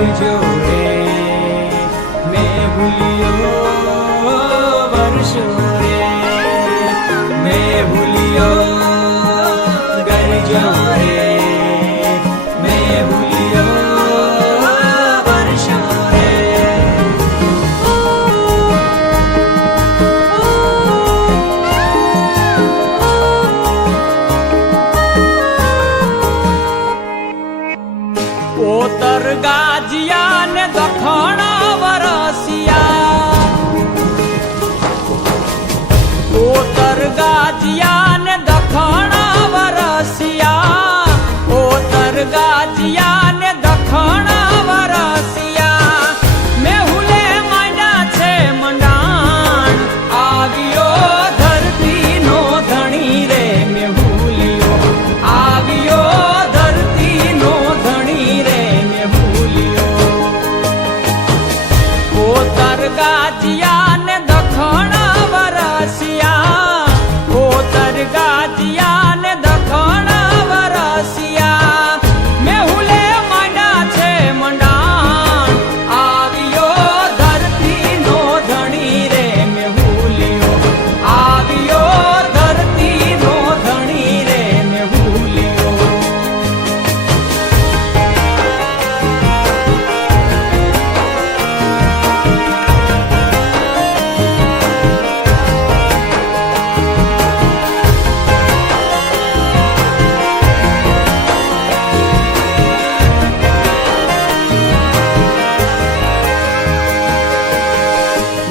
કરજો રે મેં ભૂલ્યો વર્ષો રે મેં ભૂલ્યો કરજો રે મેં ભૂલ્યો વર્ષો રે પોતર ગાજિયા ને દખણા વરસિયા પોતર ગાજિયા ને દખણા વરસિયા પોતર ગાજિયા ને દખણા વરસિયા મેહુલે માંડ્યા છે મંડાણ આવ્યો ધરતી નો ધણી રે મેહુલિયો આવ્યો ધરતી નો ધણી રે મેહુલિયો પોતર ગાજિયા ને દખણા વરસિયા પોતર ગાજિયા ને દખણા વરસિયા મેહુલે માંડ્યા છે મંડાણ આવ્યો ધરતી નો ધણી રે મેહુલિયો આવ્યો ધરતી નો ધણી રે મેહુલિયો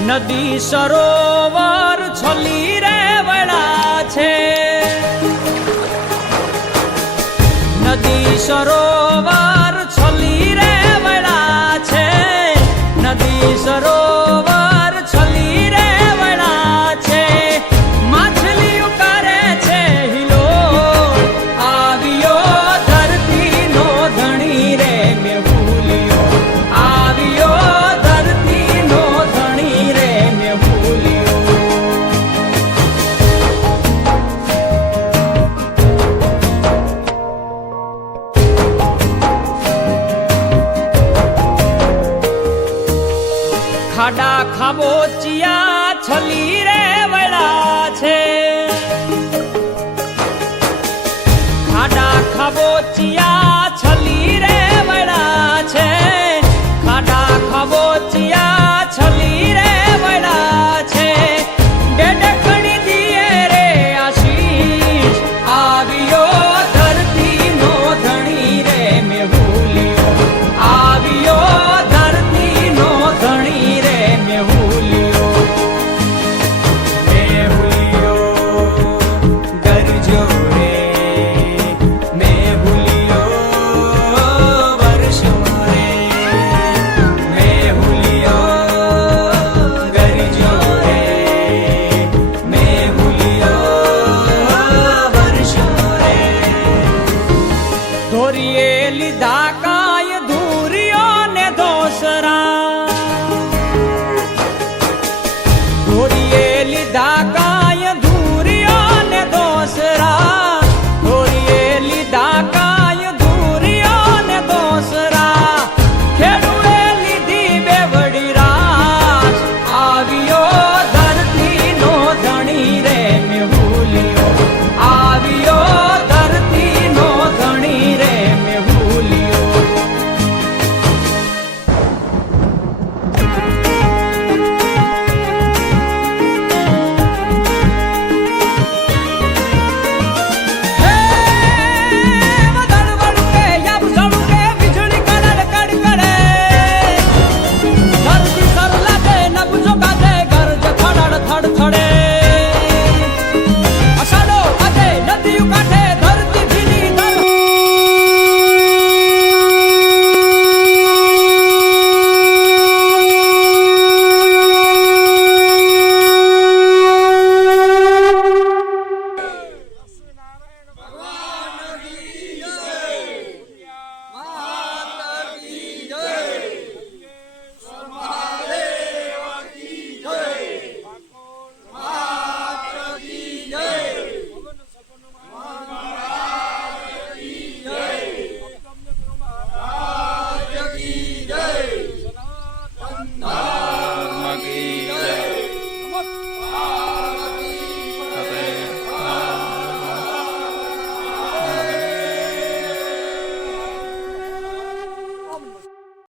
નદી સરો